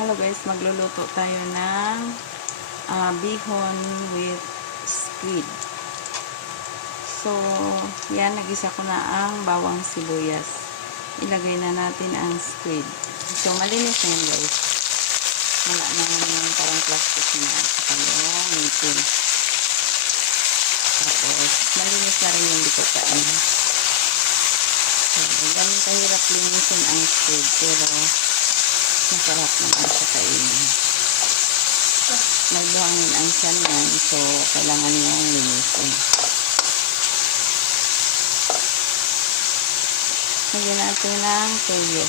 Hello guys, magluluto tayo ng bihon with squid. So, yan, nagisa ko na ang bawang sibuyas. Ilagay na natin ang squid. So, malinis na yan guys. Wala na yung parang plastic na sa yung ngipin. Tapos, malinis na rin yung bikotain. So, ganun kahirap linisin ang squid. Pero, masarap naman sa kainin. May buhangin ang tiyan yan, so kailangan niyong linisin. Lagyan natin ng toyo.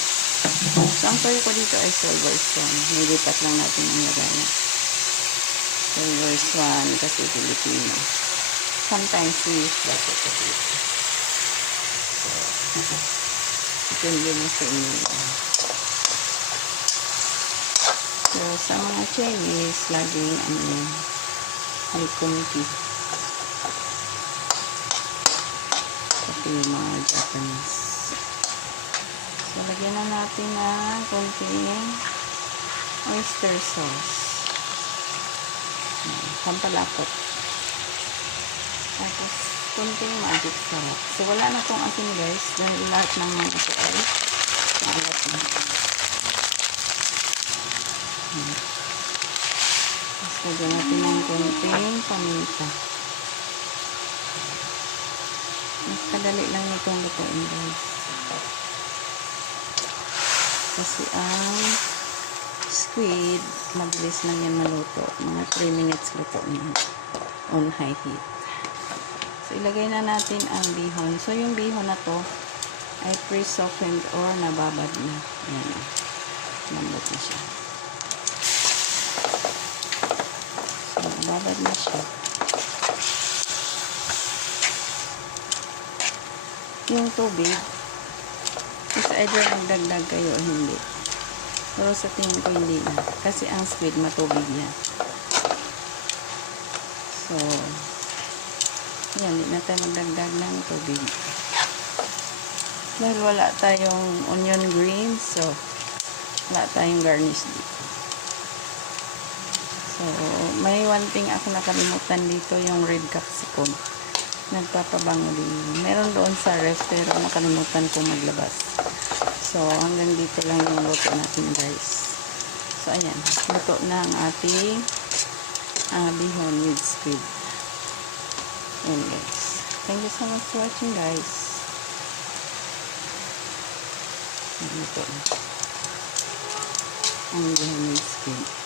So, ang toyo ko dito ay silver swan. Nilipat lang natin ang lagayan. Silver swan kasi Filipino. Sometimes we use that kasi. Depende mo sa inyo. So, sa mga Chinese, laging may kunti. Pati yung mga Japanese. So, lagyan na natin ng kunting oyster sauce. Pampalapot. Tapos, kunting magic sarap. So, wala na pong asin guys. Dahil lahat ng mga ito ay maalat na. Tapos lagyan natin ng konting paminta. Mas kadali lang itong lutuin guys. Kasi ang squid, mabilis lang yan maluto. Mga 3 minutes luto niya on high heat. So ilagay na natin ang bihon. So yung bihon na to ay pre-softened or nababad na. Ayan o. Lambot na siya. Babad na siya. Yung tubig is either magdagdag kayo o hindi. Pero sa tingin ko hindi na. Kasi ang squid matubig yan. So, yan. Hindi na tayo magdagdag ng tubig. Dahil wala tayong onion greens. So, wala tayong garnish dito. So, may one thing ako nakalimutan dito, yung red capsicum. Nagpapabango din. Meron doon sa ref, pero nakalimutan kong maglabas. So, hanggang dito lang yung luto natin guys. So, ayan. Luto na ang ating bihon with squid. Ayan guys. Thank you so much for watching guys. Luto na ang bihon with squid.